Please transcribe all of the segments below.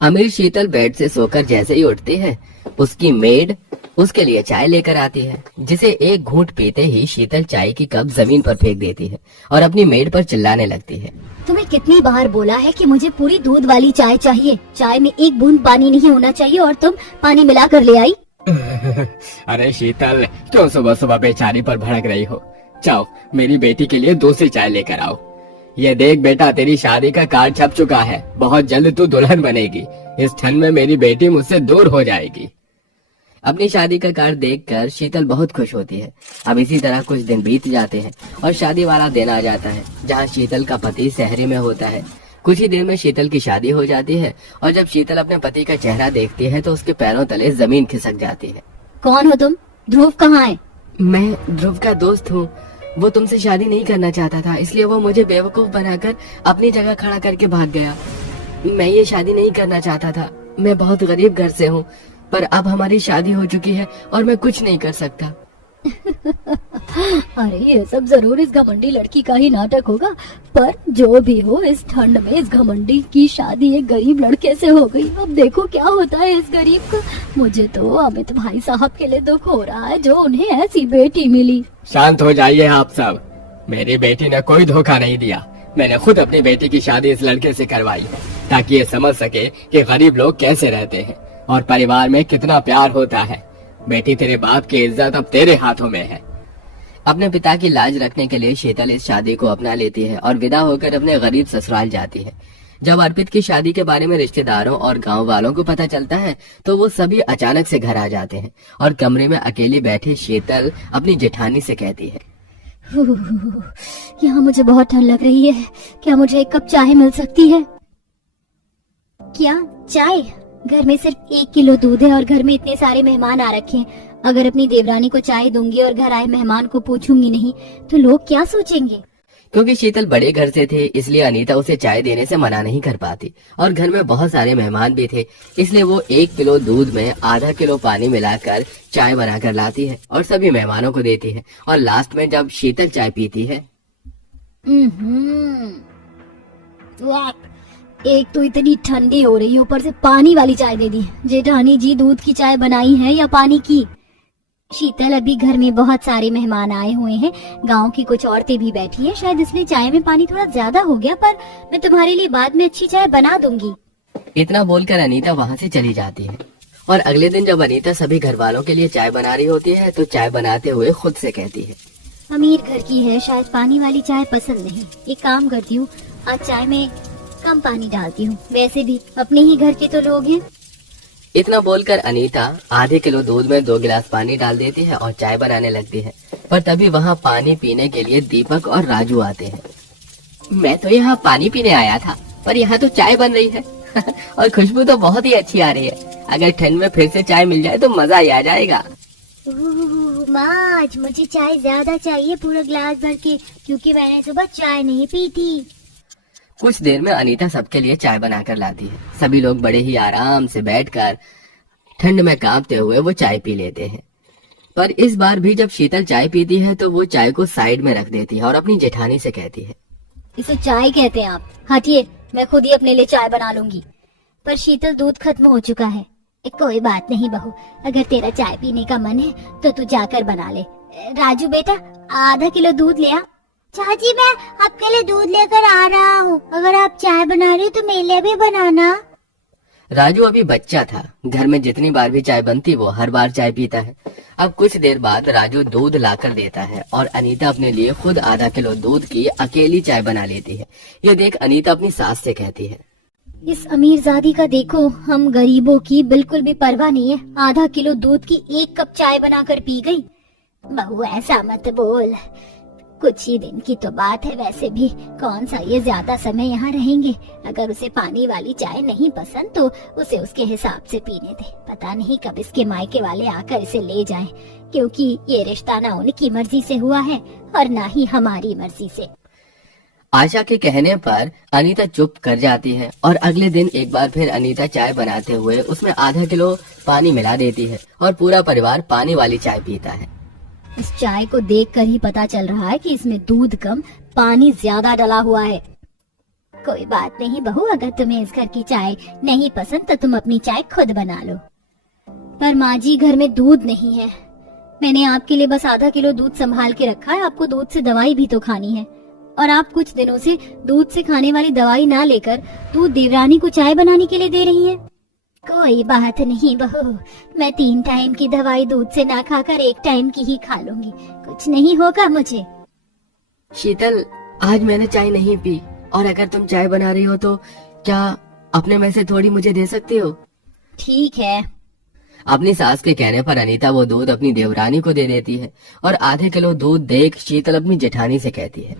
अमीर शीतल बेड से सोकर जैसे ही उठती है, उसकी मेड उसके लिए चाय लेकर आती है, जिसे एक घूंट पीते ही शीतल चाय की कप जमीन पर फेंक देती है और अपनी मेड पर चिल्लाने लगती है। तुम्हें कितनी बार बोला है कि मुझे पूरी दूध वाली चाय चाहिए, चाय में एक बूंद पानी नहीं होना चाहिए और तुम पानी मिला कर ले आई। अरे शीतल, क्यों सुबह सुबह बेचारी पर भड़क रही हो? जाओ मेरी बेटी के लिए दूसरी चाय लेकर आओ। ये देख बेटा, तेरी शादी का कार्ड छप चुका है, बहुत जल्द तू दुल्हन बनेगी। इस ठंड में मेरी बेटी मुझसे दूर हो जाएगी। अपनी शादी का कार्ड देखकर शीतल बहुत खुश होती है। अब इसी तरह कुछ दिन बीत जाते हैं और शादी वाला दिन आ जाता है, जहाँ शीतल का पति शहरी में होता है। कुछ ही देर में शीतल की शादी हो जाती है और जब शीतल अपने पति का चेहरा देखती है तो उसके पैरों तले जमीन खिसक जाती है। कौन हो तुम? ध्रुव कहाँ है? मैं ध्रुव का दोस्त हूँ। वो तुमसे शादी नहीं करना चाहता था, इसलिए वो मुझे बेवकूफ बनाकर अपनी जगह खड़ा करके भाग गया। मैं ये शादी नहीं करना चाहता था। मैं बहुत गरीब घर से हूँ, पर अब हमारी शादी हो चुकी है और मैं कुछ नहीं कर सकता। अरे ये सब जरूर इस घमंडी लड़की का ही नाटक होगा, पर जो भी हो, इस ठंड में इस घमंडी की शादी एक गरीब लड़के से हो गई। अब देखो क्या होता है इस गरीब को। मुझे तो अमित भाई साहब के लिए दुख हो रहा है, जो उन्हें ऐसी बेटी मिली। शांत हो जाइए आप सब। मेरी बेटी ने कोई धोखा नहीं दिया। मैंने खुद अपनी बेटी की शादी इस लड़के से करवाई है, ताकि ये समझ सके कि गरीब लोग कैसे रहते हैं और परिवार में कितना प्यार होता है। बेटी, तेरे बाप की इज्जत अब तेरे हाथों में है। अपने पिता की लाज रखने के लिए शीतल इस शादी को अपना लेती है और विदा होकर अपने गरीब ससुराल जाती है। जब अर्पित की शादी के बारे में रिश्तेदारों और गांव वालों को पता चलता है तो वो सभी अचानक से घर आ जाते हैं और कमरे में अकेली बैठी शीतल अपनी जेठानी से कहती है, यहाँ मुझे बहुत ठंड लग रही है, क्या मुझे एक कप चाय मिल सकती है? क्या चाय? घर में सिर्फ 1 किलो दूध है और घर में इतने सारे मेहमान आ रखे हैं। अगर अपनी देवरानी को चाय दूंगी और घर आए मेहमान को पूछूंगी नहीं तो लोग क्या सोचेंगे? क्योंकि शीतल बड़े घर से थे, इसलिए अनीता उसे चाय देने से मना नहीं कर पाती और घर में बहुत सारे मेहमान भी थे, इसलिए वो 1 किलो दूध में आधा किलो पानी मिलाकर चाय बनाकर लाती है और सभी मेहमानों को देती है। और लास्ट में जब शीतल चाय पीती है, वाह, एक तो इतनी ठंडी हो रही है, ऊपर से पानी वाली चाय दे दी। जेठानी जी, दूध की चाय बनाई है या पानी की? शीतल, अभी घर में बहुत सारे मेहमान आए हुए हैं, गांव की कुछ औरतें भी बैठी हैं, शायद इसलिए चाय में पानी थोड़ा ज्यादा हो गया, पर मैं तुम्हारे लिए बाद में अच्छी चाय बना दूंगी। इतना बोलकर अनीता वहाँ से चली जाती है। और अगले दिन जब अनीता सभी घर वालों के लिए चाय बना रही होती है तो चाय बनाते हुए खुद से कहती है, अमीर घर की है, शायद पानी वाली चाय पसंद नहीं। एक काम करती हूँ, आज चाय में कम पानी डालती हूँ, वैसे भी अपने ही घर के तो लोग हैं। इतना बोलकर अनीता आधे किलो दूध में 2 गिलास पानी डाल देती है और चाय बनाने लगती है। पर तभी वहाँ पानी पीने के लिए दीपक और राजू आते हैं। मैं तो यहाँ पानी पीने आया था, पर यहाँ तो चाय बन रही है और खुशबू तो बहुत ही अच्छी आ रही है। अगर ठंड में फिर से चाय मिल जाए तो मजा ही आ जाएगा। माँ, आज मुझे चाय ज्यादा चाहिए, पूरा गिलास भर के, क्योंकि मैंने सुबह चाय नहीं पी थी। कुछ देर में अनीता सबके लिए चाय बनाकर लाती है। सभी लोग बड़े ही आराम से बैठकर ठंड में कांपते हुए वो चाय पी लेते हैं। पर इस बार भी जब शीतल चाय पीती है तो वो चाय को साइड में रख देती है और अपनी जेठानी से कहती है, इसे चाय कहते हैं आप? हटिए, मैं खुद ही अपने लिए चाय बना लूंगी। पर शीतल, दूध खत्म हो चुका है। कोई बात नहीं बहू, अगर तेरा चाय पीने का मन है तो तू जाकर बना ले। राजू बेटा, आधा किलो दूध ले आ। चाची, मैं आपके लिए दूध लेकर आ रहा हूँ। अगर आप चाय बना रही हो तो मेरे लिए भी बनाना। राजू अभी बच्चा था, घर में जितनी बार भी चाय बनती वो हर बार चाय पीता है। अब कुछ देर बाद राजू दूध लाकर देता है और अनीता अपने लिए खुद आधा किलो दूध की अकेली चाय बना लेती है। ये देख अनीता अपनी सास से कहती है, इस अमीरजादी का देखो, हम गरीबों की बिल्कुल भी परवाह नहीं है। आधा किलो दूध की 1 कप चाय बनाकर पी गई। बहू, ऐसा मत बोल, कुछ ही दिन की तो बात है, वैसे भी कौन सा ये ज्यादा समय यहाँ रहेंगे। अगर उसे पानी वाली चाय नहीं पसंद तो उसे उसके हिसाब से पीने दे। पता नहीं कब इसके मायके वाले आकर इसे ले जाएं, क्योंकि ये रिश्ता ना उनकी मर्जी से हुआ है और ना ही हमारी मर्जी से। आशा के कहने पर अनीता चुप कर जाती है और अगले दिन एक बार फिर अनीता चाय बनाते हुए उसमें आधा किलो पानी मिला देती है और पूरा परिवार पानी वाली चाय पीता है। इस चाय को देखकर ही पता चल रहा है कि इसमें दूध कम, पानी ज्यादा डला हुआ है। कोई बात नहीं बहू, अगर तुम्हें इस घर की चाय नहीं पसंद तो तुम अपनी चाय खुद बना लो। पर माँ जी, घर में दूध नहीं है। मैंने आपके लिए बस आधा किलो दूध संभाल के रखा है। आपको दूध से दवाई भी तो खानी है, और आप कुछ दिनों से दूध से खाने वाली दवाई ना लेकर दूध देवरानी को चाय बनाने के लिए दे रही हैं। कोई बात नहीं बहू, मैं 3 टाइम की दवाई दूध से ना खाकर 1 टाइम की ही खा लूंगी, कुछ नहीं होगा मुझे। शीतल, आज मैंने चाय नहीं पी, और अगर तुम चाय बना रही हो तो क्या अपने में से थोड़ी मुझे दे सकती हो? ठीक है। अपनी सास के कहने पर अनीता वो दूध अपनी देवरानी को दे देती है, और आधे किलो दूध देख शीतल अपनी जेठानी से कहती है,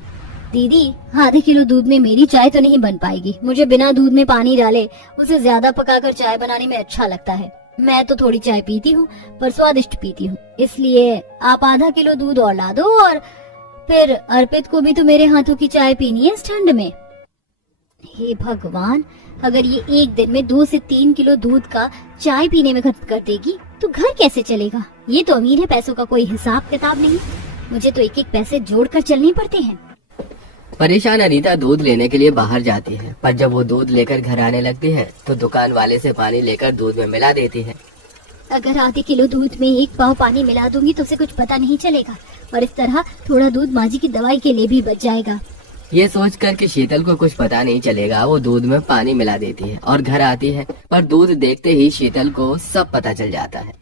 दीदी, आधे किलो दूध में मेरी चाय तो नहीं बन पाएगी। मुझे बिना दूध में पानी डाले उसे ज्यादा पकाकर चाय बनाने में अच्छा लगता है। मैं तो थोड़ी चाय पीती हूँ, पर स्वादिष्ट पीती हूँ, इसलिए आप आधा किलो दूध और ला दो। और फिर अर्पित को भी तो मेरे हाथों की चाय पीनी है इस ठंड में। हे भगवान, अगर ये एक दिन में 2 से 3 किलो दूध का चाय पीने में खर्च कर देगी तो घर कैसे चलेगा? ये तो अमीर है, पैसों का कोई हिसाब किताब नहीं। मुझे तो एक एक पैसे जोड़कर चलने पड़ते हैं। परेशान अनीता दूध लेने के लिए बाहर जाती है, पर जब वो दूध लेकर घर आने लगती है तो दुकान वाले से पानी लेकर दूध में मिला देती है। अगर आधे किलो दूध में 1 पाव पानी मिला दूंगी तो उसे कुछ पता नहीं चलेगा, और इस तरह थोड़ा दूध माँ जी की दवाई के लिए भी बच जाएगा। ये सोचकर कि शीतल को कुछ पता नहीं चलेगा, वो दूध में पानी मिला देती है और घर आती है, पर दूध देखते ही शीतल को सब पता चल जाता है।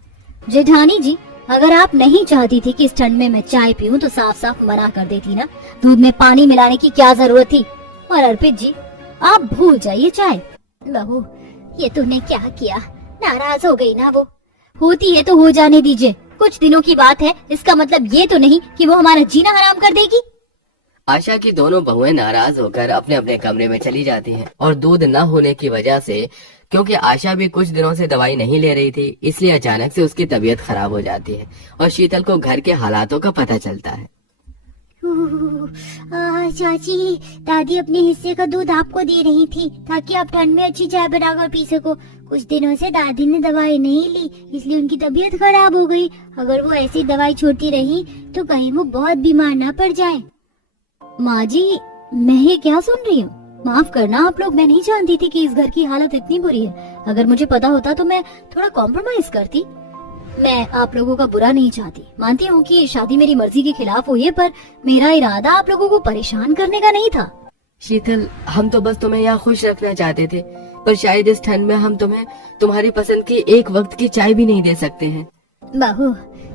जेठानी जी, अगर आप नहीं चाहती थी कि इस ठंड में मैं चाय पीऊं तो साफ साफ मना कर देती ना। दूध में पानी मिलाने की क्या जरूरत थी? और अर्पित जी, आप भूल जाइए चाय। बहू, ये तूने क्या किया? नाराज हो गई ना वो? होती है तो हो जाने दीजिए, कुछ दिनों की बात है, इसका मतलब ये तो नहीं कि वो हमारा जीना हराम कर देगी। आशा की दोनों बहुएं नाराज होकर अपने अपने कमरे में चली जाती हैं, और दूध न होने की वजह से, क्योंकि आशा भी कुछ दिनों से दवाई नहीं ले रही थी, इसलिए अचानक से उसकी तबीयत खराब हो जाती है और शीतल को घर के हालातों का पता चलता है। चाची, दादी अपने हिस्से का दूध आपको दे रही थी ताकि आप ठंड में अच्छी चाय बनाकर पी सको। कुछ दिनों से दादी ने दवाई नहीं ली, इसलिए उनकी तबीयत खराब हो गई। अगर वो ऐसी दवाई छोड़ती रही तो कहीं वो बहुत बीमार ना पड़ जाए। माँ जी, मैं ये क्या सुन रही हूँ? माफ करना आप लोग, मैं नहीं जानती थी कि इस घर की हालत इतनी बुरी है। अगर मुझे पता होता तो मैं थोड़ा कॉम्प्रोमाइज करती। मैं आप लोगों का बुरा नहीं चाहती, मानती हूँ कि ये शादी मेरी मर्जी के खिलाफ हुई है, पर मेरा इरादा आप लोगों को परेशान करने का नहीं था। शीतल, हम तो बस तुम्हें यहाँ खुश रखना चाहते थे, पर शायद इस ठंड में हम तुम्हें तुम्हारी पसंद की एक वक्त की चाय भी नहीं दे सकते हैं। बहू,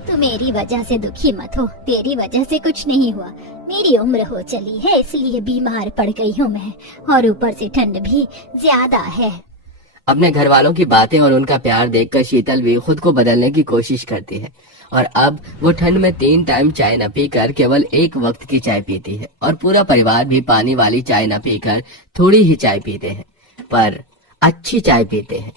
तू मेरी वजह से दुखी मत हो, तेरी वजह से कुछ नहीं हुआ। मेरी उम्र हो चली है, इसलिए बीमार पड़ गई हूँ मैं, और ऊपर से ठंड भी ज्यादा है। अपने घर वालों की बातें और उनका प्यार देखकर शीतल भी खुद को बदलने की कोशिश करती है, और अब वो ठंड में 3 टाइम चाय न पीकर केवल एक वक्त की चाय पीती है, और पूरा परिवार भी पानी वाली चाय न पीकर थोड़ी ही चाय पीते हैं, पर अच्छी चाय पीते हैं।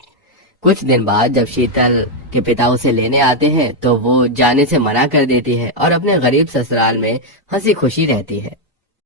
कुछ दिन बाद जब शीतल के पिता उसे लेने आते हैं तो वो जाने से मना कर देती है और अपने गरीब ससुराल में हंसी खुशी रहती है।